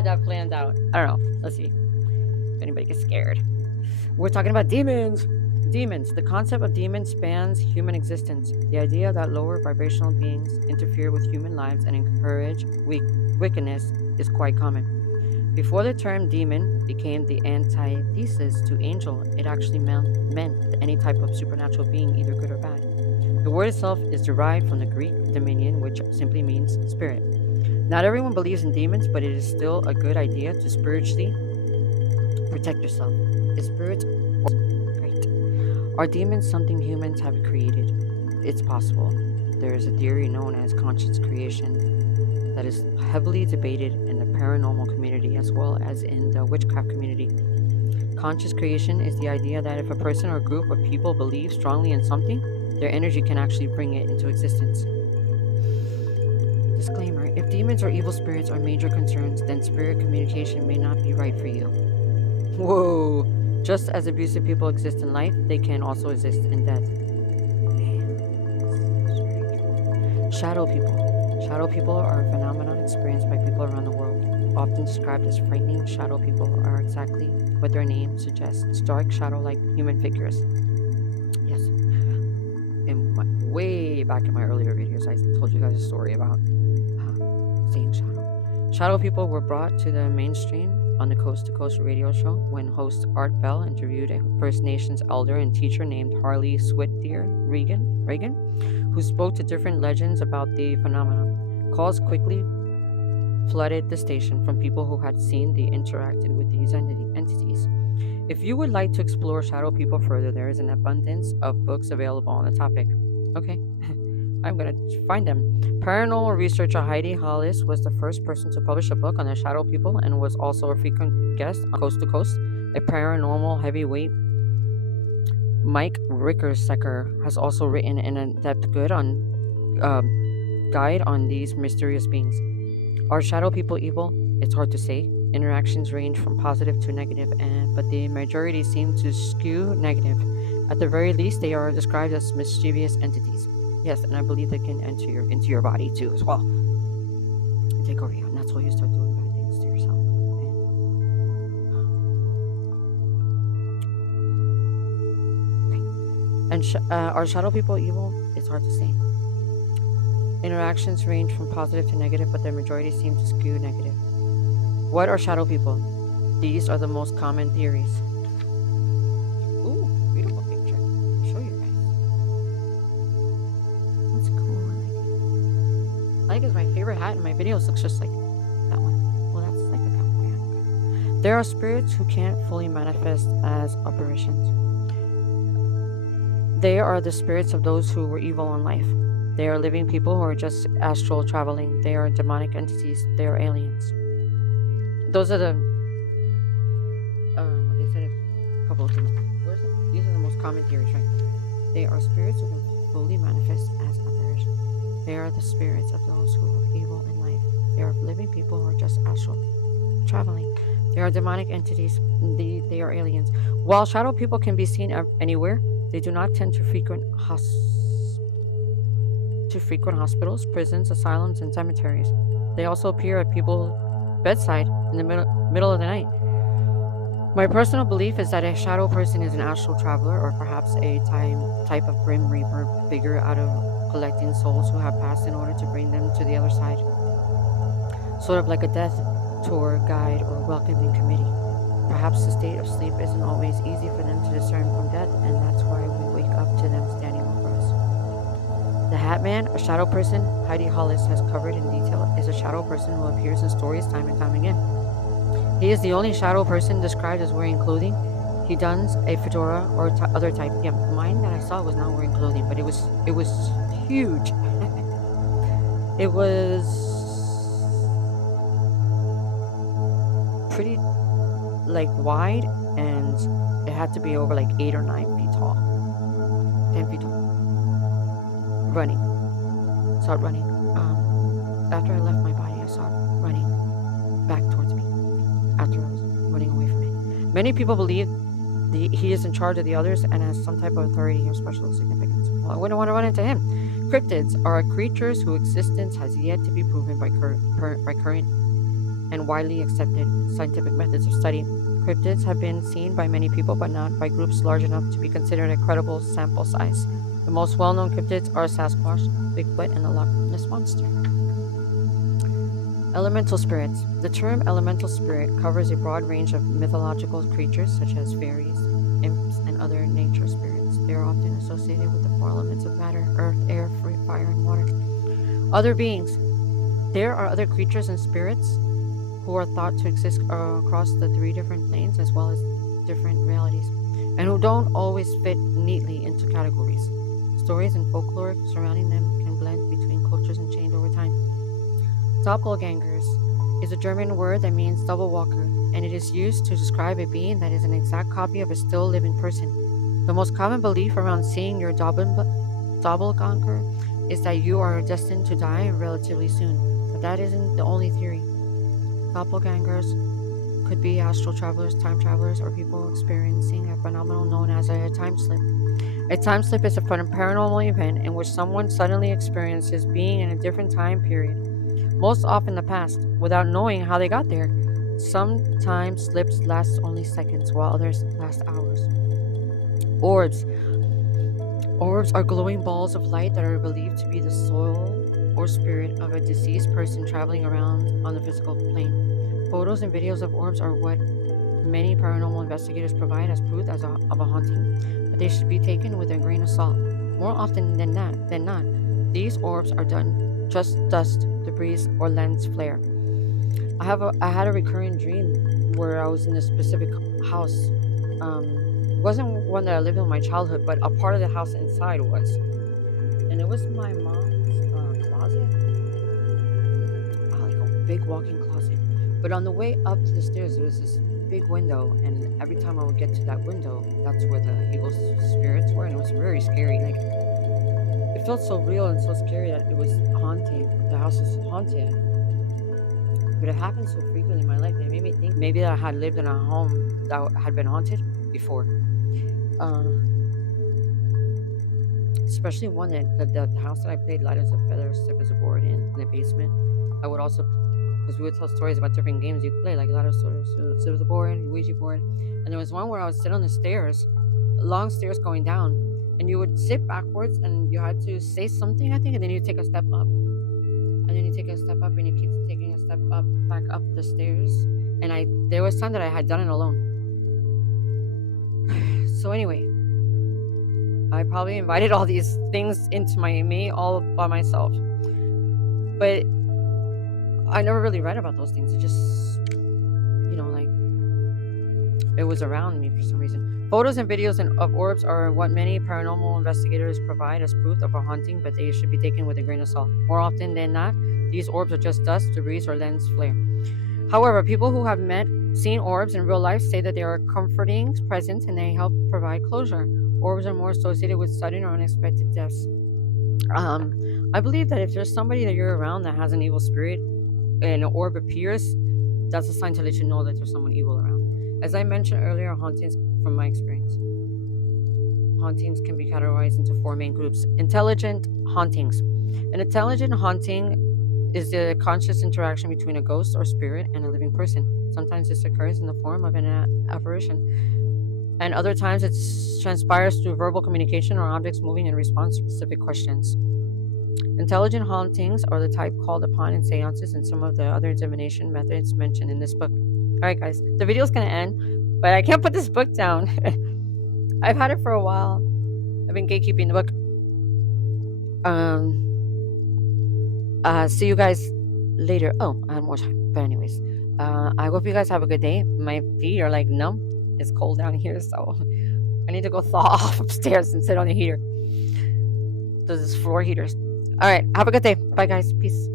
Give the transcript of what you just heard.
had that planned out. I don't know. Let's see if anybody gets scared. We're talking about demons. Demons. The concept of demons spans human existence. The idea that lower vibrational beings interfere with human lives and encourage wickedness is quite common. Before the term demon became the antithesis to angel, it actually meant any type of supernatural being, either good or bad. The word itself is derived from the Greek dominion, which simply means spirit. Not everyone believes in demons, but it is still a good idea to spiritually protect yourself. Is spirit great? Are demons something humans have created? It's possible. There is a theory known as conscious creation that is heavily debated in the paranormal community as well as in the witchcraft community. Conscious creation is the idea that if a person or group of people believe strongly in something, their energy can actually bring it into existence. Disclaimer: if demons or evil spirits are major concerns, then spirit communication may not be right for you. Whoa! Just as abusive people exist in life, they can also exist in death. Shadow people. Shadow people are a phenomenon experienced by people around the world. Often described as frightening, shadow people are exactly what their name suggests: dark, shadow-like human figures. Yes. Way back in my earlier videos, I told you guys a story about seeing shadow. Shadow people were brought to the mainstream on the Coast to Coast radio show when host Art Bell interviewed a First Nations elder and teacher named Harley Switdeer Reagan, who spoke to different legends about the phenomenon. Calls quickly flooded the station from people who had seen the interacted with these entities. If you would like to explore shadow people further, there is an abundance of books available on the topic. Okay, I'm gonna find them. Paranormal researcher Heidi Hollis was the first person to publish a book on the shadow people and was also a frequent guest on Coast to Coast. A paranormal heavyweight, Mike Rickersecker, has also written an in-depth guide on these mysterious beings. Are shadow people evil? It's hard to say. Interactions range from positive to negative, but the majority seem to skew negative. At the very least, they are described as mischievous entities. Yes, and I believe they can enter into your body too as well and take over you, and that's why you start doing bad things to yourself. Okay. And are shadow people evil? It's hard to say. Interactions range from positive to negative, but the majority seem to skew negative. What are shadow people? These are the most common theories. Ooh, beautiful picture. I'll show you guys. That's cool. I like it. I like it's my favorite hat, and my videos looks just like that one. Well, that's like a cowboy hat. There are spirits who can't fully manifest as apparitions. They are the spirits of those who were evil in life. They are living people who are just astral traveling. They are demonic entities. They are aliens. Those are the what they said a couple of things. These are the most common theories, right? They are spirits who can fully manifest as apparitions. They are the spirits of those who are evil in life. They are living people who are just astral traveling. They are demonic entities. They are aliens. While shadow people can be seen anywhere, they do not tend to frequent hospitals, prisons, asylums, and cemeteries. They also appear at people's bedside in the middle of the night. My personal belief is that a shadow person is an astral traveler, or perhaps a type of grim reaper figure out of collecting souls who have passed in order to bring them to the other side. Sort of like a death tour guide or welcoming committee. Perhaps the state of sleep isn't always easy for them to discern from death, and that's why we wake up to them standing over us. The Hat Man, a shadow person Heidi Hollis has covered in detail, is a shadow person who appears in stories time and time again. He is the only shadow person described as wearing clothing. He dons a fedora or other type. Yeah, mine that I saw was not wearing clothing, but it was huge. It was pretty like wide, and it had to be over like 8 or 9 feet tall, 10 feet tall. Running, start running. After I left my body, I saw it running back towards me. After I was running away from it, many people believe he is in charge of the others and has some type of authority or special significance. Well, I wouldn't want to run into him. Cryptids are creatures whose existence has yet to be proven by current and widely accepted scientific methods of study. Cryptids have been seen by many people, but not by groups large enough to be considered a credible sample size. The most well-known cryptids are Sasquatch, Bigfoot, and the Loch Ness Monster. Elemental spirits. The term elemental spirit covers a broad range of mythological creatures such as fairies, imps, and other nature spirits. They are often associated with the four elements of matter: earth, air, fire, and water. Other beings. There are other creatures and spirits who are thought to exist across the three different planes as well as different realities, and who don't always fit neatly into categories. Stories and folklore surrounding them can blend between cultures and change over time. Doppelgangers is a German word that means double walker, and it is used to describe a being that is an exact copy of a still living person. The most common belief around seeing your doppelganger is that you are destined to die relatively soon, but that isn't the only theory. Doppelgangers could be astral travelers, time travelers, or people experiencing a phenomenon known as a time slip. A time slip is a paranormal event in which someone suddenly experiences being in a different time period, most often the past, without knowing how they got there. Some time slips last only seconds, while others last hours. Orbs. Orbs are glowing balls of light that are believed to be the soul or spirit of a deceased person traveling around on the physical plane. Photos and videos of orbs are what many paranormal investigators provide as proof of a haunting, but they should be taken with a grain of salt. More often than not, these orbs are just dust, debris, or lens flare. I had a recurring dream where I was in a specific house. It wasn't one that I lived in my childhood, but a part of the house inside was, and it was my mom's closet, like a big walk-in closet. But on the way up to the stairs, there was this big window, and every time I would get to that window, that's where the evil spirits were, and it was very scary. Like, it felt so real and so scary that it was haunted. The house was haunted. But it happened so frequently in my life that it made me think maybe I had lived in a home that had been haunted before. Especially one that the house that I played Light as a Feather, Stiff as a Board in the basement. I would also, because we would tell stories about different games you could play, like Light as a Stiff as a Board, Ouija board. And there was one where I would sit on the stairs, long stairs going down, and you would sit backwards and you had to say something, I think, and then you take a step up. And then you take a step up and you keep taking a step up, back up the stairs. And there was time that I had done it alone. So anyway, I probably invited all these things into me all by myself. But I never really read about those things. It just, like, it was around me for some reason. Photos and videos of orbs are what many paranormal investigators provide as proof of a haunting, but they should be taken with a grain of salt. More often than not, these orbs are just dust, debris, or lens flare. However, people who have seen orbs in real life say that they are comforting presence and they help provide closure. Orbs are more associated with sudden or unexpected deaths. I believe that if there's somebody that you're around that has an evil spirit and an orb appears, that's a sign to let you know that there's someone evil around. As I mentioned earlier, hauntings, from my experience, hauntings can be categorized into four main groups. Intelligent hauntings. An intelligent haunting is the conscious interaction between a ghost or spirit and a living person. Sometimes this occurs in the form of an apparition, and other times it transpires through verbal communication or objects moving in response to specific questions. Intelligent hauntings are the type called upon in seances and some of the other divination methods mentioned in this book. Alright guys, the video's gonna end, but I can't put this book down. I've had it for a while. I've been gatekeeping the book. See you guys later. Oh, I have more time. But anyways, I hope you guys have a good day. My feet are like numb. It's cold down here, so I need to go thaw off upstairs and sit on the heater. Those floor heaters. All right, have a good day. Bye, guys. Peace.